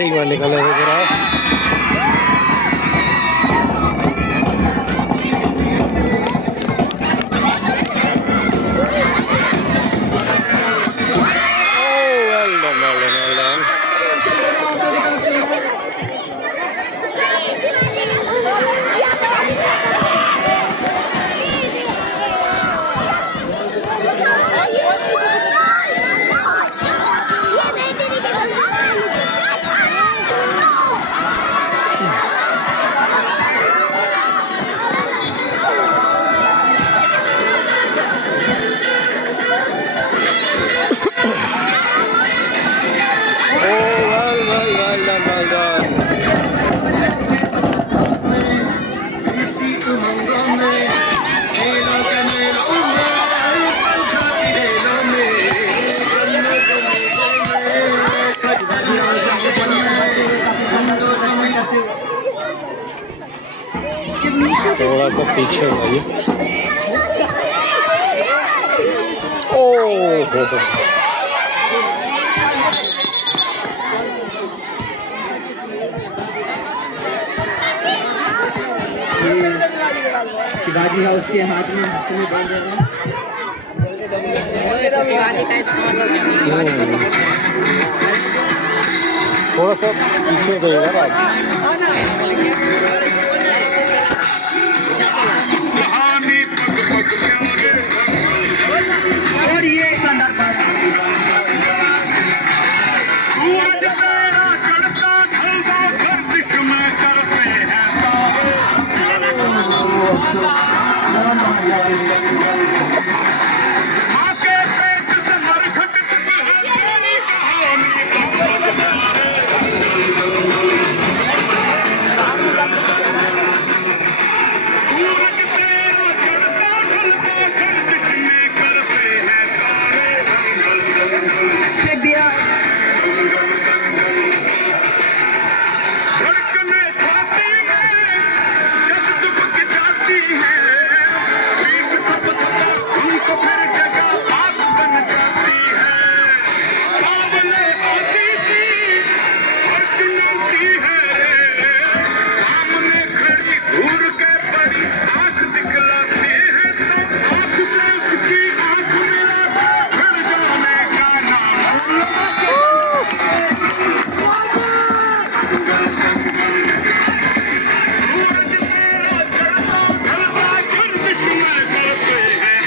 यही मान निकल रहा थोड़ा सा पीछे हो गई। शिवाजी हाउस के हाथ में हंसनी बांध रहे हैं। थोड़ा सा पीछे हो जाएगा बात। और ये शानदार बात सूरज तेरा चढ़ता ढलता गर्दिश में करते हैं माँ के पेट से मरघट कहानी सूरज तेरा चढ़ता ढलता गर्दिश में करते हैं फेंक दिया धड़कने छाती में जब दुबक जाती है पीठ थप थपा उनको फिर जगह आग बन जाती है बावले आती थी हर्ष मिलती है सामने खड़ी घूर के बड़ी आंख दिखलाती है तो आंख से उसकी आंख मिला फिर जाने का नाम सूरज तेरा चढ़ता ढलता गर्दिश में करते हैं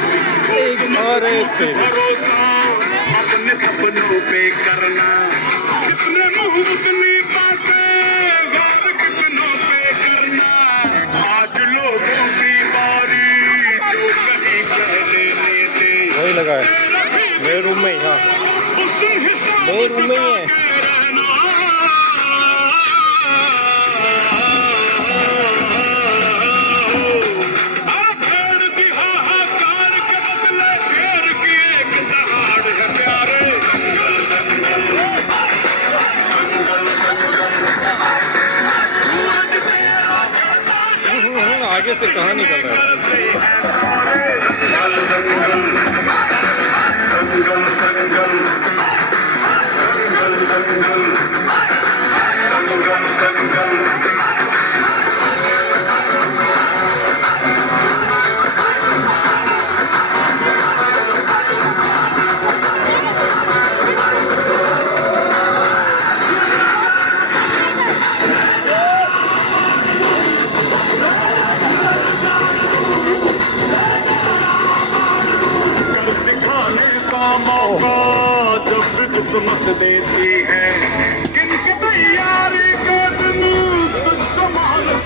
अरे भरोसा अपने सपनों पे करना जितने मुंह उतनी बातें गौर कितनों पे करना आज लोगों की बारी जो कहीं कहने देते वही लगा है मेरे रूम में ही। हाँ मेरे रूम में ही है। आगे से कहाँ निकल रहा है? जब किस्मत देती है किनकी तैयारी का दिन तुझको मालूम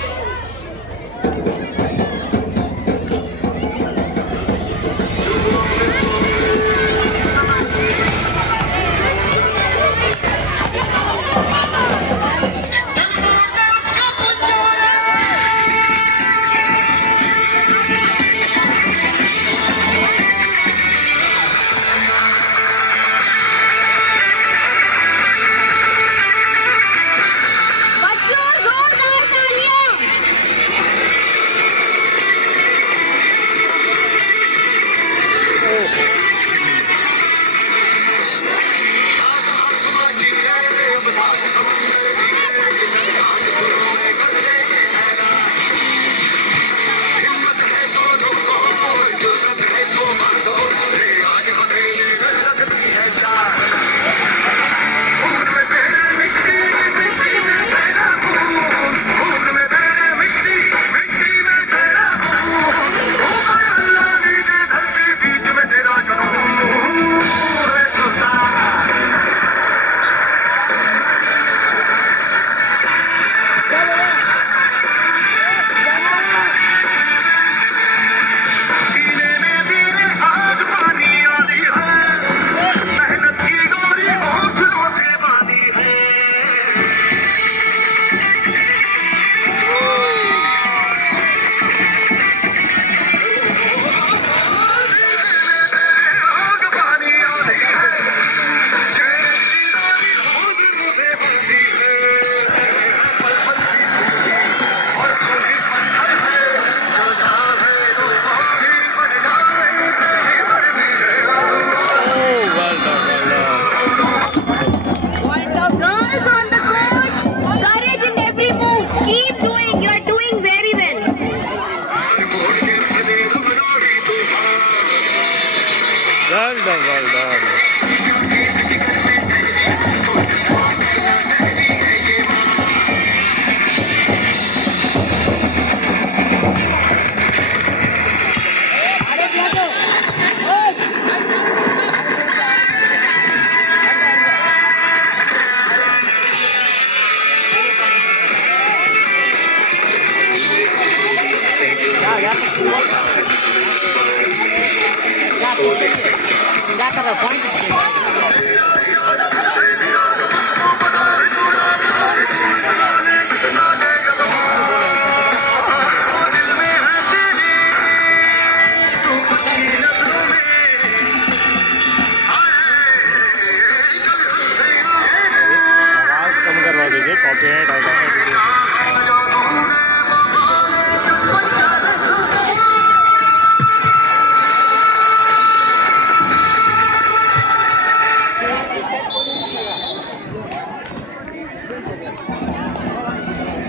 कॉपीराइट आ जाता है वीडियो पे।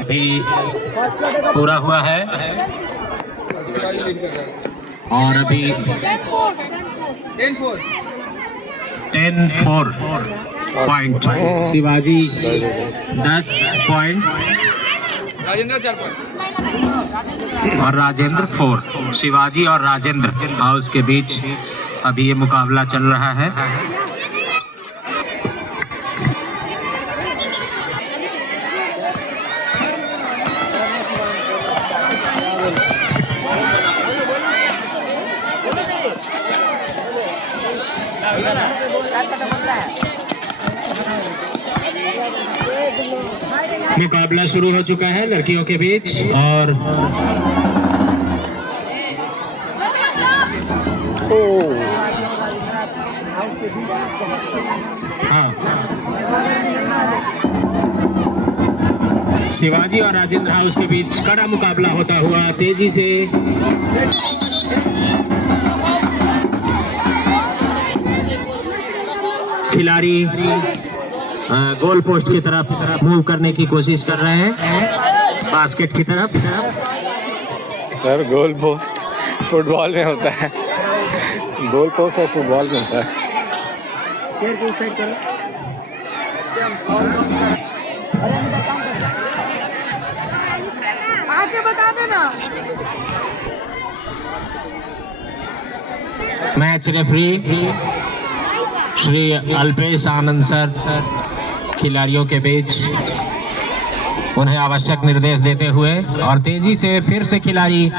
भी पूरा हुआ है और अभी 10-4 पॉइंट शिवाजी 10 पॉइंट और राजेंद्र 4। शिवाजी और राजेंद्र हाउस के बीच अभी ये मुकाबला चल रहा है। मुकाबला शुरू हो चुका है लड़कियों के बीच और हाँ शिवाजी और राजेंद्र हाउस के बीच कड़ा मुकाबला होता हुआ तेजी से खिलाड़ी गोल पोस्ट की तरफ मूव करने की कोशिश कर रहे हैं, बास्केट की तरफ। सर गोल पोस्ट फुटबॉल में होता है, गोल पोस्ट और फुटबॉल में होता है। आके बता देना। मैच रेफरी श्री अल्पेश आनंद सर खिलाड़ियों के बीच उन्हें आवश्यक निर्देश देते हुए और तेजी से फिर से खिलाड़ी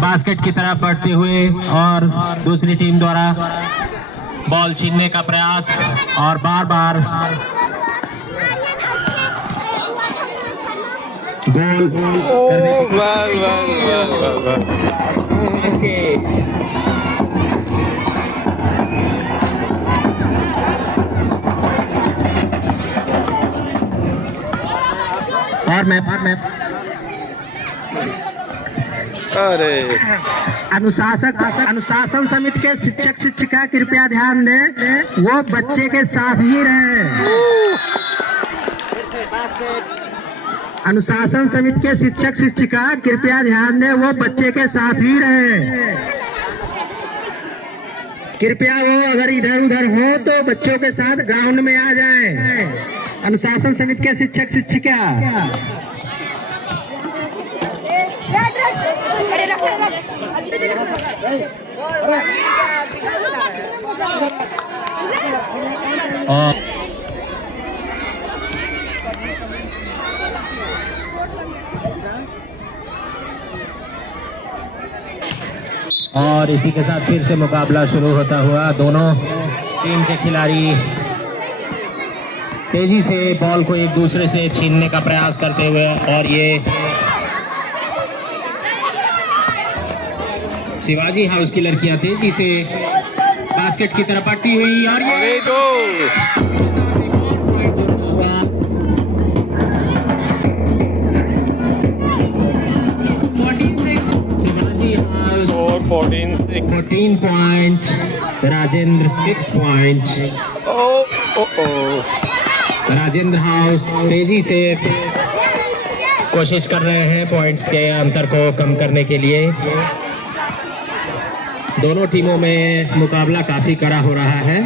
बास्केट की तरफ बढ़ते हुए और दूसरी टीम द्वारा बॉल छीनने का प्रयास और बार बार गोल और मैप अरे अनुशासन समिति के शिक्षक शिक्षिका कृपया ध्यान दें, वो बच्चे के साथ ही रहे। अनुशासन समिति के शिक्षक शिक्षिका कृपया ध्यान दें, वो बच्चे के साथ ही रहे। कृपया वो अगर इधर उधर हो तो बच्चों के साथ ग्राउंड में आ जाएं। अनुशासन समिति के शिक्षक शिक्षिका और इसी के साथ फिर से मुकाबला शुरू होता हुआ दोनों टीम के खिलाड़ी तेजी से बॉल को एक दूसरे से छीनने का प्रयास करते हुए और ये शिवाजी हाउस की लड़कियां तेजी से बास्केट की तरफ बढ़ती हुई और ये Shivaji house 14 point, Rajendra 6 point. Rajendra house तेजी से कोशिश कर रहे हैं पॉइंट्स के अंतर को कम करने के लिए। दोनों टीमों में मुकाबला काफी कड़ा हो रहा है।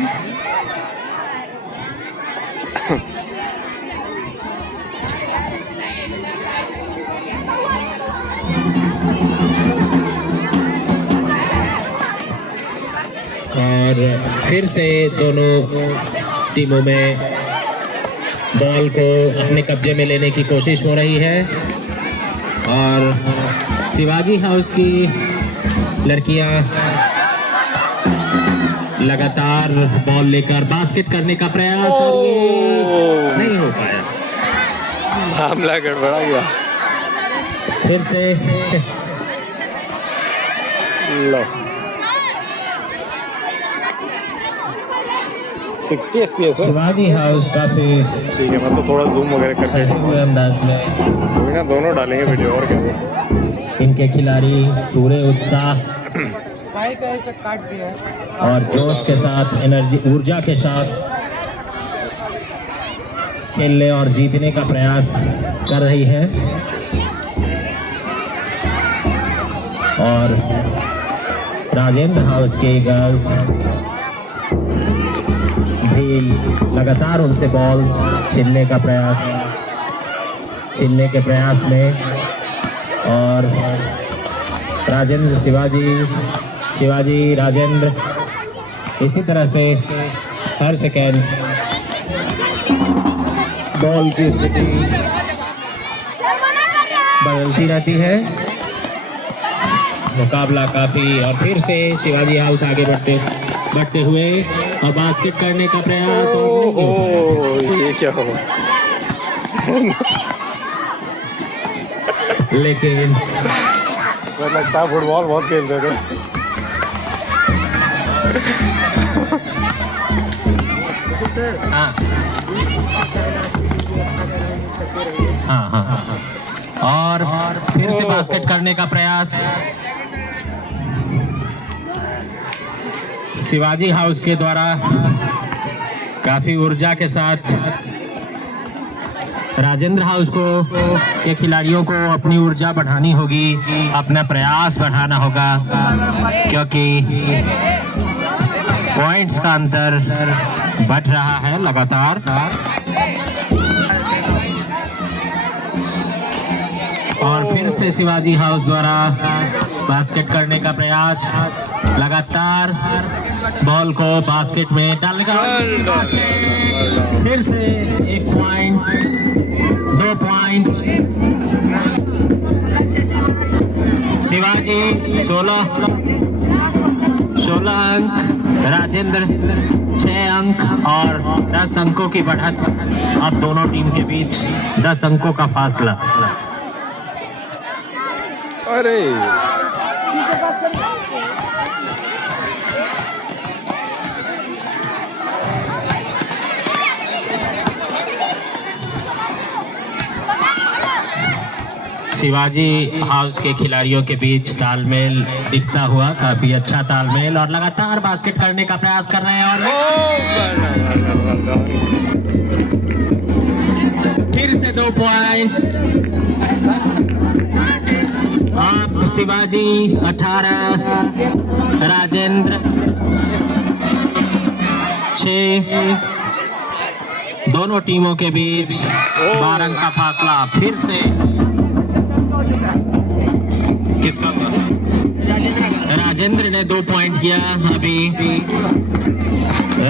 और फिर से दोनों टीमों में बॉल को अपने कब्जे में लेने की कोशिश हो रही है और शिवाजी हाउस की लड़कियां लगातार बॉल लेकर बास्केट करने का प्रयास और ये नहीं हो पाया, मामला गड़बड़ा गया। फिर से लो 60 FPS है। शिवाजी हाउस काफी ठीक है, मैं तो थोड़ा जूम वगैरह करके सटे हुए अंदाज में कोई ना, दोनों डालेंगे वीडियो और क्या। इनके खिलाड़ी पूरे उत्साह और जोश के साथ, एनर्जी, ऊर्जा के साथ खेलने और जीतने का प्रयास कर रही है। और राजेंद्र हाउस के गर्ल्स भी लगातार उनसे बॉल छीनने के प्रयास में, और राजेंद्र शिवाजी राजेंद्र इसी तरह से हर सेकेंड बॉल की स्थिति बदलती रहती है। मुकाबला काफी, और फिर से शिवाजी हाउस आगे बढ़ते हुए और बास्केट करने का प्रयास, ये क्या हो, लेकिन मुझे लगता है फुटबॉल बहुत खेलते थे। हाँ। और फिर से बास्केट करने का प्रयास शिवाजी हाउस के द्वारा, काफी ऊर्जा के साथ। राजेंद्र हाउस के खिलाड़ियों को अपनी ऊर्जा बढ़ानी होगी, अपना प्रयास बढ़ाना होगा, क्योंकि पॉइंट्स का अंतर बढ़ रहा है लगातार। और फिर से शिवाजी हाउस द्वारा बास्केट करने का प्रयास, लगातार बॉल को बास्केट में डालने का, फिर से 1 पॉइंट, 2 पॉइंट। शिवाजी 16 अंक, राजेंद्र 6 अंक, और 10 अंकों की बढ़त। अब दोनों टीम के बीच 10 अंकों का फासला। अरे शिवाजी हाउस के खिलाड़ियों के बीच तालमेल दिखता हुआ, काफी अच्छा तालमेल, और लगातार बास्केट करने का प्रयास कर रहे हैं। और फिर से 2 पॉइंट। आप शिवाजी 18, राजेंद्र 6, दोनों टीमों के बीच 12 अंक का फासला। फिर से किसका? राजेंद्र ने 2 पॉइंट किया अभी।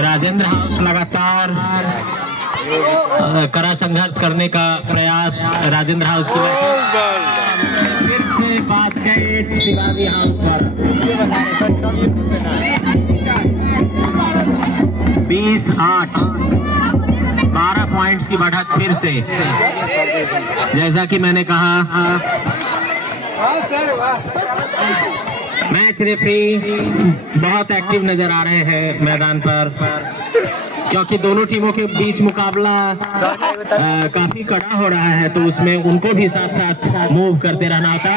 राजेंद्र हाउस लगातार कड़ा संघर्ष करने का प्रयास राजेंद्र हाउस की। फिर से बास्केट शिवाजी हाउस पर 20-8, 12 पॉइंट्स की बढ़त फिर से। जैसा कि मैंने कहा, मैच रेफरी बहुत एक्टिव नजर आ रहे हैं मैदान पर, क्योंकि दोनों टीमों के बीच मुकाबला काफी कड़ा हो रहा है, तो उसमें उनको भी साथ साथ मूव करते रहना होता है।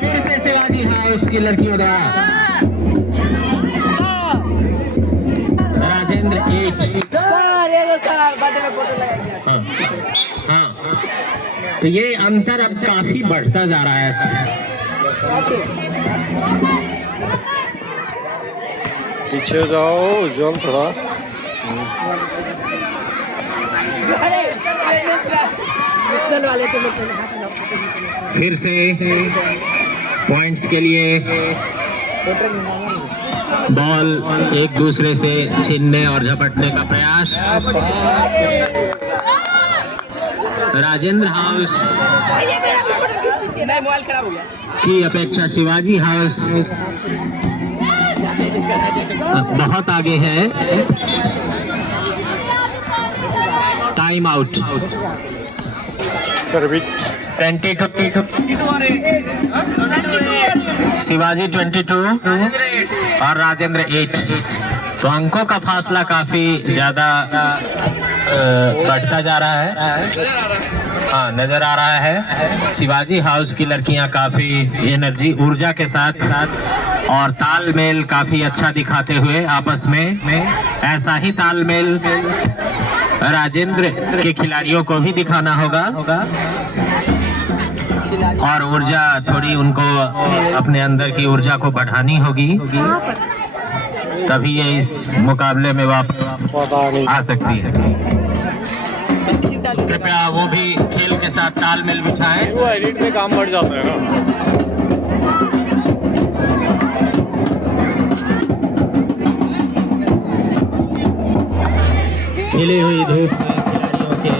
फिर से शिवाजी हाउस की लड़कियों द्वारा राजेंद्र 8। हाँ, तो ये अंतर अब काफी बढ़ता जा रहा है। पीछे जाओ जल थोड़ा। फिर से पॉइंट्स के लिए बॉल एक दूसरे से छीनने और झपटने का प्रयास। राजेंद्र हाउस की अपेक्षा शिवाजी हाउस बहुत आगे है। Time out. 22 शिवाजी 22 और राजेंद्र 8। तो अंकों का फासला काफी ज्यादा बढ़ता जा रहा है। हाँ, नजर आ रहा है। शिवाजी हाउस की लड़कियां काफी एनर्जी, ऊर्जा के साथ और तालमेल काफी अच्छा दिखाते हुए आपस में ऐसा ही तालमेल राजेंद्र के खिलाड़ियों को भी दिखाना होगा और ऊर्जा थोड़ी उनको अपने अंदर की ऊर्जा को बढ़ानी होगी, तभी ये इस मुकाबले में वापस आ सकती है। कृपया वो भी खेल के साथ तालमेल बिठाएं। वो एडिट में काम बढ़ जाता है ना। खिली हुई धूप में खिलाड़ियों के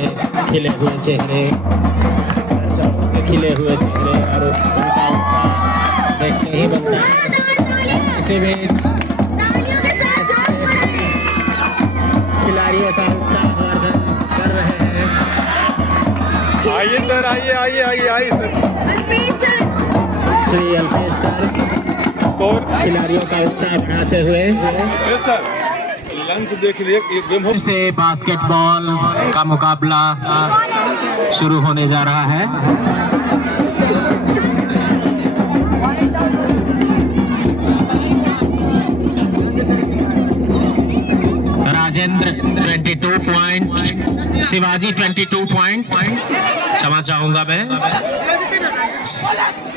खिले हुए चेहरे, दर्शकों के खिले हुए चेहरे और उनका उत्साह देखते ही बनता है। इसी बीच खिलाड़ियों का उत्साह वर्धन कर रहे हैं। आइए सर, आइए सर। श्री अल्पेश सर खिलाड़ियों का उत्साह बढ़ाते हुए सर लंच देख लिए। फिर से बास्केटबॉल का मुकाबला शुरू होने जा रहा है। Rajendra 22 point, Shivaji 22 point. क्षमा चाहूंगा मैं,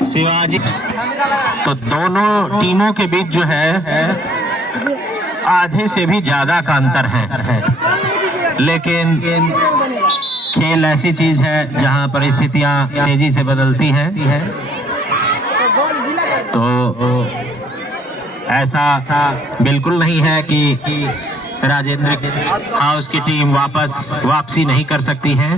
शिवाजी। तो दोनों टीमों के बीच जो है आधे से भी ज्यादा का अंतर है, लेकिन खेल ऐसी चीज है जहां परिस्थितियां तेजी से बदलती हैं, तो ऐसा बिल्कुल नहीं है कि राजेंद्र हाउस की टीम वापसी नहीं कर सकती है।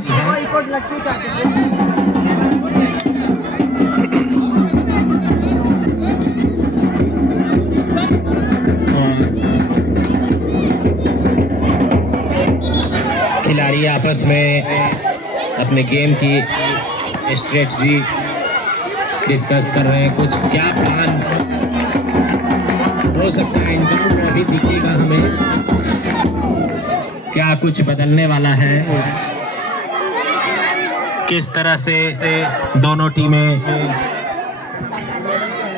खिलाड़ी आपस में अपने गेम की स्ट्रेटजी डिस्कस कर रहे हैं। कुछ क्या प्लान हो सकता है इनका, वो अभी दिखेगा हमें। क्या कुछ बदलने वाला है, किस तरह से दोनों टीमें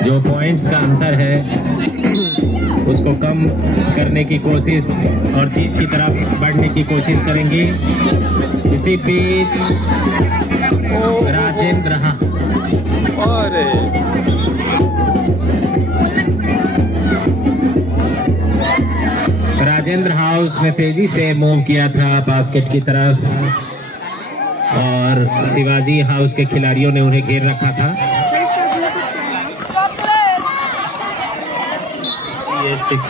जो पॉइंट्स का अंतर है उसको कम करने की कोशिश और जीत की तरफ बढ़ने की कोशिश करेंगी। इसी बीच राजेंद्र हाउस ने तेजी से मूव किया था बास्केट की तरफ और शिवाजी हाउस के खिलाड़ियों ने उन्हें घेर रखा था। ये 6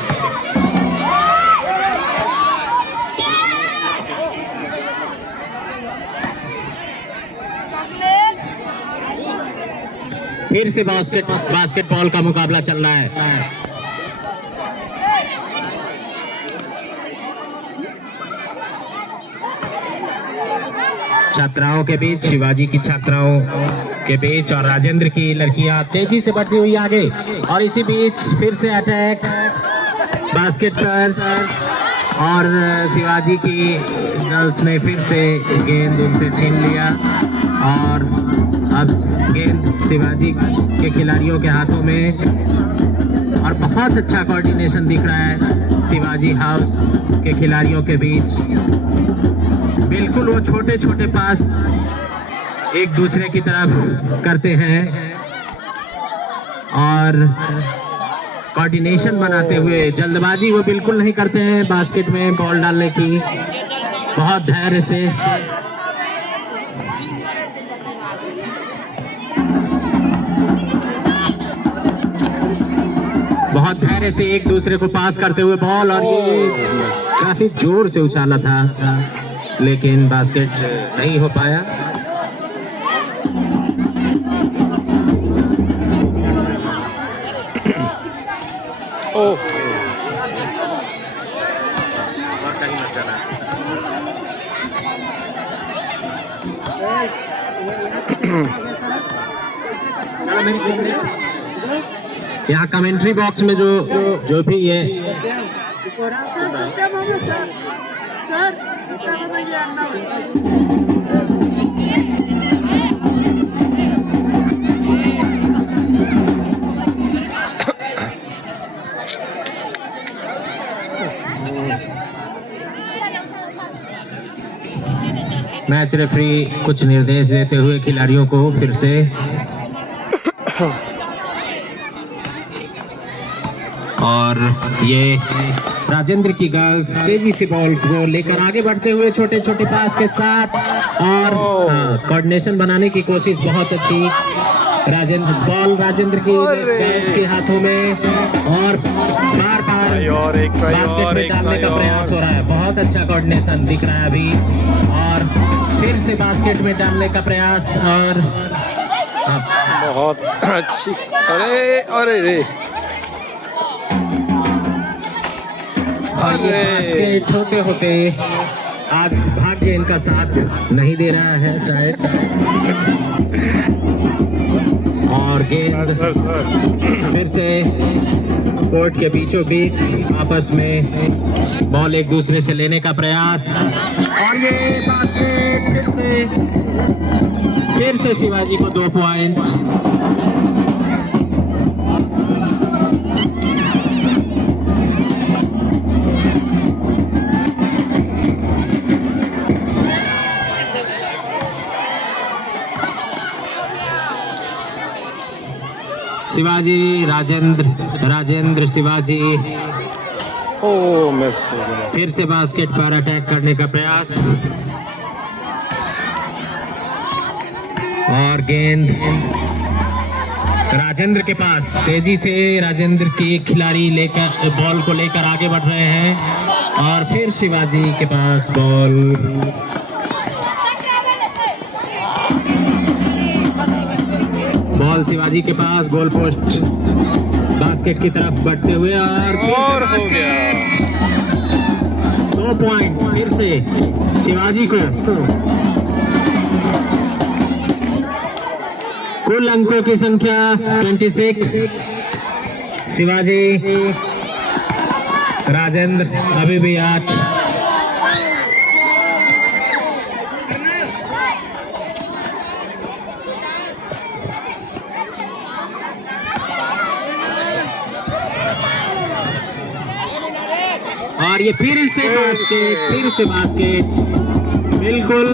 फिर से बास्केटबॉल का मुकाबला चल रहा है। छात्राओं के बीच, शिवाजी की छात्राओं के बीच और राजेंद्र की लड़कियां तेजी से बढ़ती हुई आगे, और इसी बीच फिर से अटैक बास्केट पर और शिवाजी की गर्ल्स ने फिर से गेंद उनसे छीन लिया और अब गेंद शिवाजी के खिलाड़ियों के हाथों में और बहुत अच्छा कोऑर्डिनेशन दिख रहा है शिवाजी हाउस के खिलाड़ियों के बीच। बिल्कुल वो छोटे छोटे पास एक दूसरे की तरफ करते हैं और कोऑर्डिनेशन बनाते हुए, जल्दबाजी वो बिल्कुल नहीं करते हैं बास्केट में बॉल डालने की, बहुत धैर्य से। बहुत धैर्य से एक दूसरे को पास करते हुए बॉल, और ये काफी जोर से उछाला था लेकिन बास्केट नहीं हो पाया। ओह यहाँ कमेंट्री बॉक्स में जो भी ये Sistema de sir. Sir, sistema de guiarnos. Match referee कुछ निर्देश देते हुए खिलाड़ियों को फिर से और ये राजेंद्र की गर्ल्स तेजी से बॉल को लेकर आगे बढ़ते हुए छोटे छोटे पास के साथ और कोऑर्डिनेशन बनाने की कोशिश बहुत अच्छी। राजेंद्र की गर्ल्स के हाथों में और बार बार और एक ट्राई बास्केट और में एक डालने ट्राई का प्रयास हो और रहा है। बहुत अच्छा कोऑर्डिनेशन दिख रहा है अभी और फिर से बास्केट में डालने का प्रयास और बहुत अच्छी। अरे अरे रे और ये बास्केट होते होते आज भाग्य इनका साथ नहीं दे रहा है शायद। और गेंद सर फिर से कोर्ट के बीचों बीच आपस में बॉल एक दूसरे से लेने का प्रयास और ये बास्केट फिर से शिवाजी को 2 पॉइंट। शिवाजी राजेंद्र शिवाजी ओ मिस हो गया। फिर से बास्केट पर अटैक करने का प्रयास और गेंद राजेंद्र के पास। तेजी से राजेंद्र के खिलाड़ी लेकर बॉल को लेकर आगे बढ़ रहे हैं और फिर शिवाजी के पास बॉल। बॉल शिवाजी के पास गोल पोस्ट बास्केट की तरफ बढ़ते हुए और हो गया। 2 पॉइंट फिर से शिवाजी को। कुल अंकों की संख्या 26। शिवाजी राजेंद्र अभी भी 8। और ये फिर से बास्केट बिल्कुल।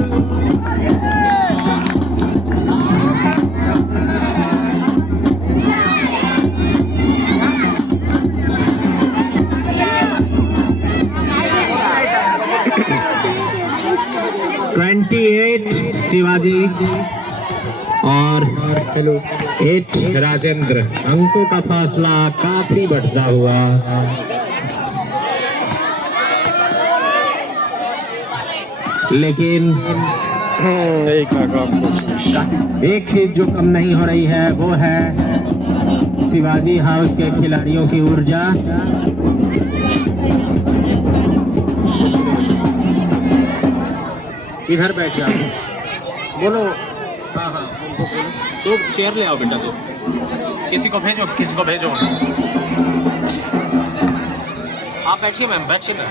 शिवाजी और 8 राजेंद्र। अंकों का फासला काफी बढ़ता हुआ। लेकिन एक चीज जो कम नहीं हो रही है वो है शिवाजी हाउस के खिलाड़ियों की ऊर्जा। इधर बैठ जाओ, बोलो। हाँ हाँ तो चेयर ले आओ बेटा। तो किसी को भेजो आप बैठिए मैम, बैठिए ना,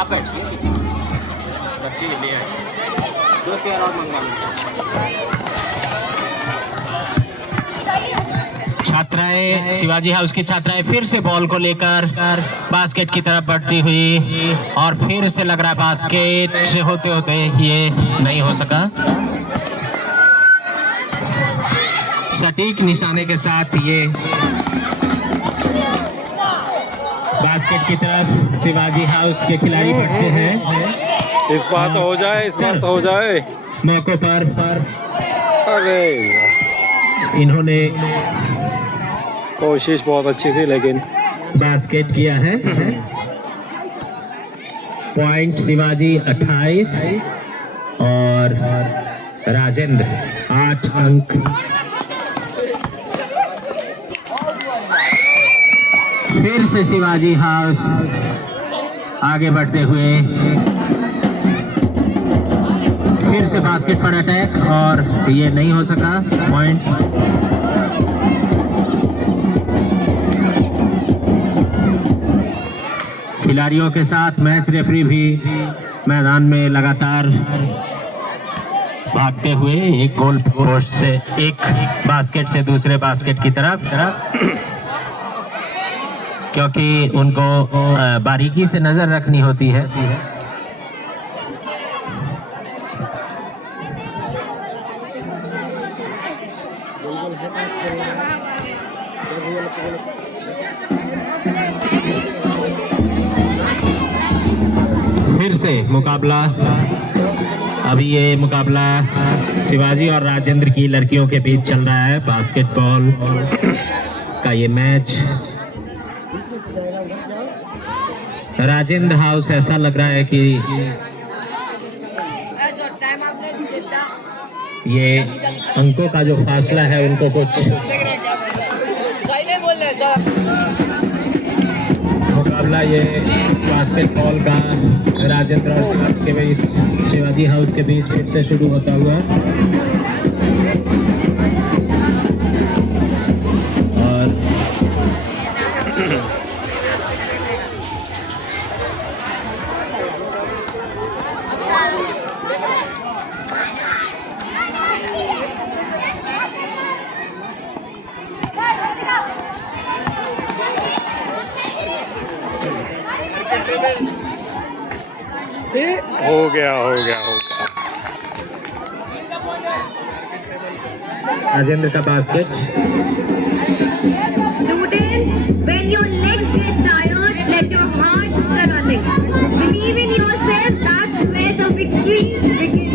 आप बैठिए। ले आए 2 चेयर और मंगा लो। छात्राएं, शिवाजी हाउस की छात्राएं फिर से बॉल को लेकर बास्केट की तरफ बढ़ती हुई और फिर से लग रहा है बास्केट होते होते ये नहीं हो सका। सटीक निशाने के साथ ये बास्केट की तरफ शिवाजी हाउस के खिलाड़ी बढ़ते हैं। इस बार तो हो जाए, इस बार तो हो जाए। मौकों पर अरे इन्होंने कोशिश बहुत अच्छी थी लेकिन बास्केट किया है। पॉइंट शिवाजी 28 और राजेंद्र 8 अंक। फिर से शिवाजी हाउस आगे बढ़ते हुए फिर से बास्केट पर अटैक और ये नहीं हो सका। पॉइंट्स खिलाड़ियों के साथ मैच रेफरी भी मैदान में लगातार भागते हुए एक गोल पोस्ट से एक बास्केट से दूसरे बास्केट की तरफ क्योंकि उनको बारीकी से नजर रखनी होती है। फिर से मुकाबला, अभी ये मुकाबला शिवाजी और राजेंद्र की लड़कियों के बीच चल रहा है बास्केटबॉल का ये मैच। राजेंद्र हाउस ऐसा लग रहा है कि ये अंकों का जो फासला है उनको कुछ मुकाबला ये बास्केटबॉल का राजेंद्र और शिवाजी के बीच, शिवाजी हाउस के बीच फिर से शुरू होता हुआ और हो गया। राजेंद्र का basket. Students, when your legs get tired, let your heart do the running. Believe in yourself, that's where the victory begins.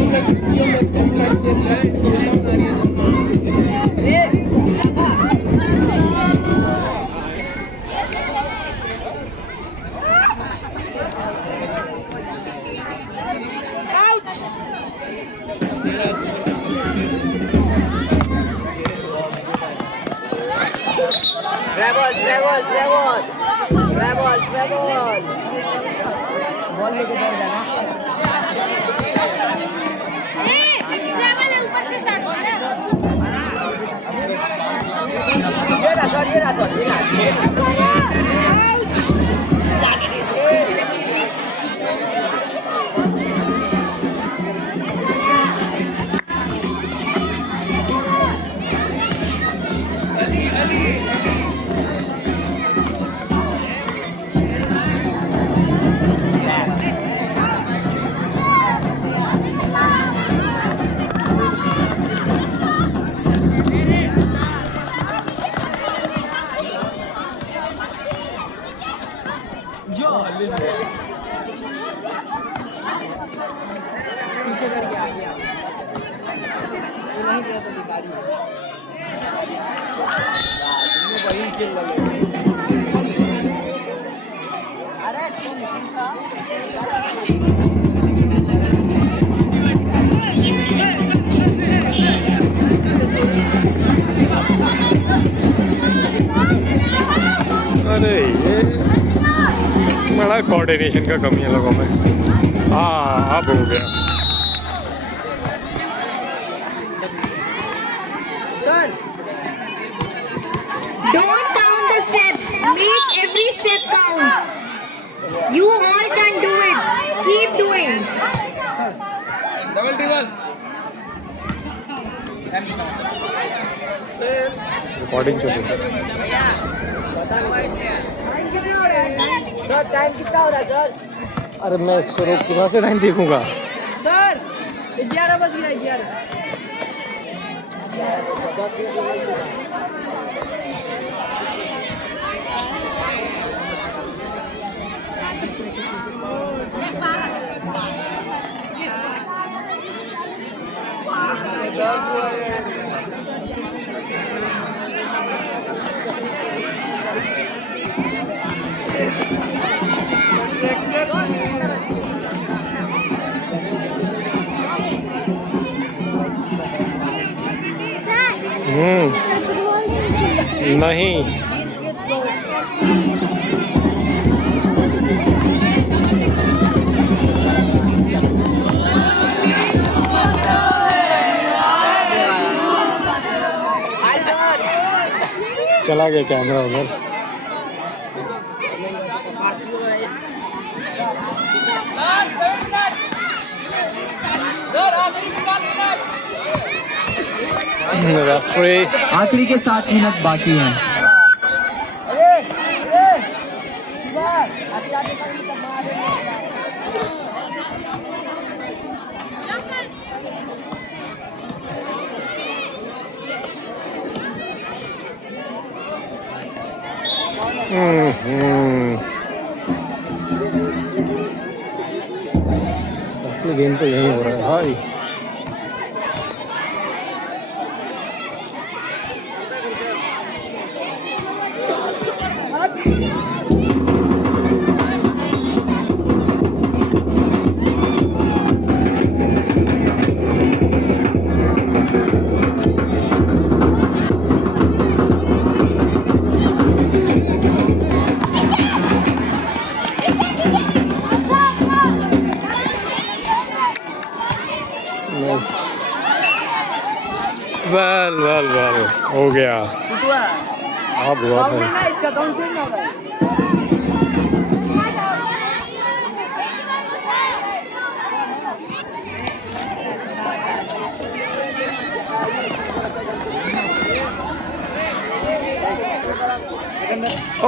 अरे ये बड़ा कोऑर्डिनेशन का कमी है लोगों में। हाँ, अब हो गया। Don't count the steps. Make every step count. You all can do it. Keep doing. Recording चल रही है। सर टाइम कितना हो रहा है सर? अरे मैं इसको रोक के कहाँ से टाइम देखूंगा। सर 11 बज गया 11। नहीं, चला गया कैमरा उधर। रेफरी आखिरी के 7 मिनट बाकी हैं। असली गेम तो यही हो रहा है भाई। नेक्स्ट वेल हो गया। अब हुआ था। इसका काउंट फिर ना होगा।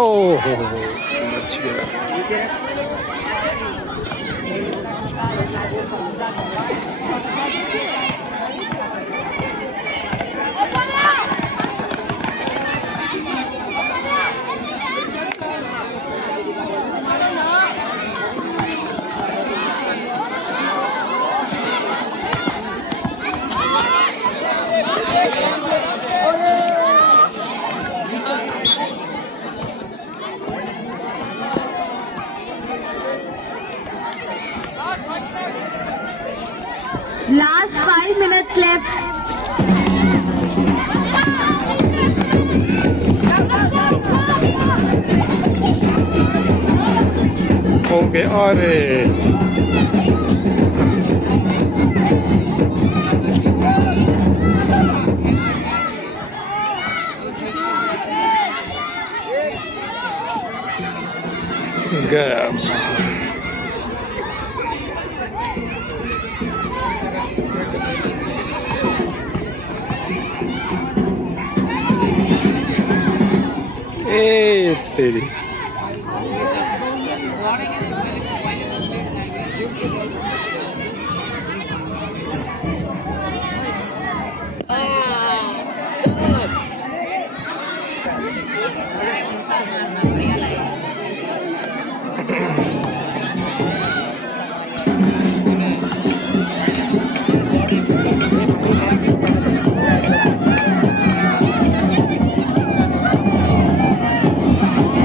ओह बच गया। Last 5 minutes left. हो गया। अरे गया। ए तेरी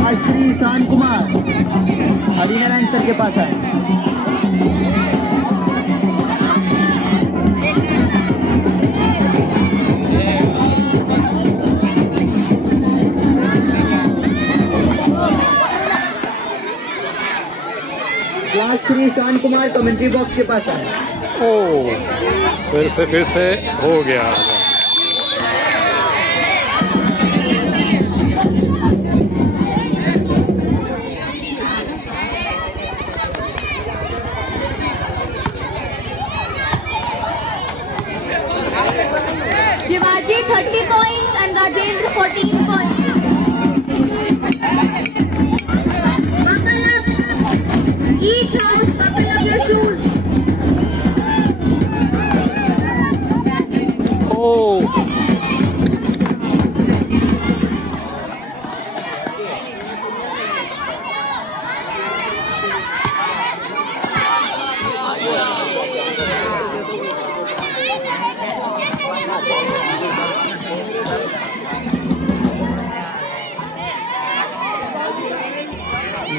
आज श्री ईशान कुमार हरिनारायण सर के पास आए। Class 3 Ishan Kumar commentary box के पास आए। ओ फिर से हो गया। Shivaji 30 points and Rajendra 14 points. Buckle up. Each house buckle up your shoes. O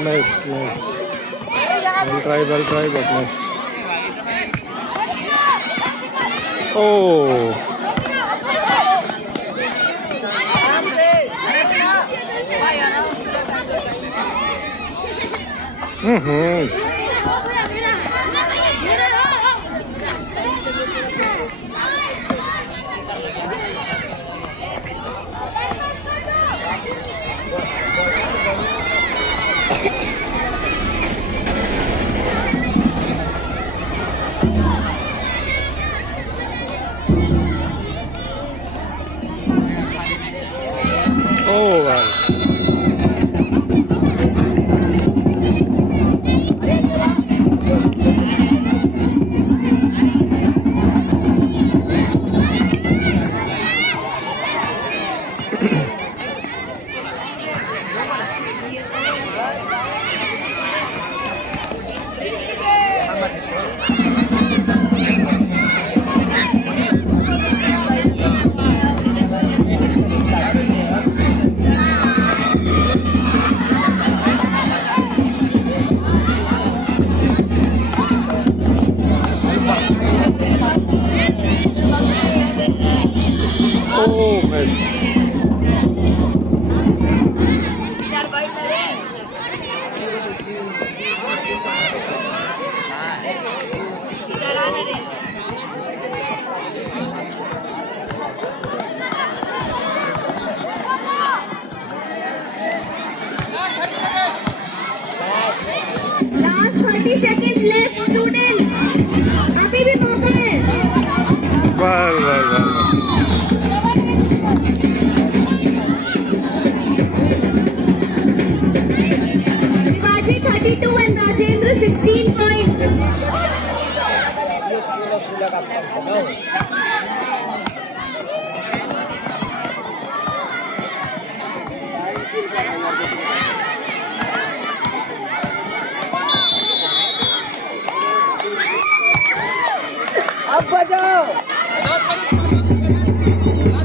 missed. Well try, but missed. Oh. Last 30 seconds left, students. अभी भी मौका है. बस बस बस Shivaji 32 and Rajendra 16 points.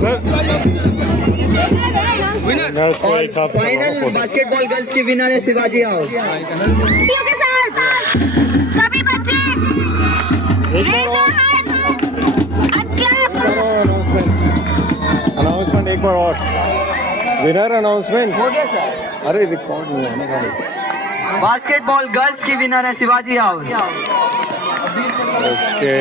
Sir winners को और एक साथ फाइनल बास्केटबॉल गर्ल्स की विनर है शिवाजी हाउस। खुशियों के साथ सभी बच्चे एक raise bar your hands and clap. Announcement एक बार और विनर अनाउंसमेंट हो गया सर। अरे रिकॉर्ड नहीं है ना गाड़ी बास्केटबॉल गर्ल्स की विनर है शिवाजी हाउस। ओके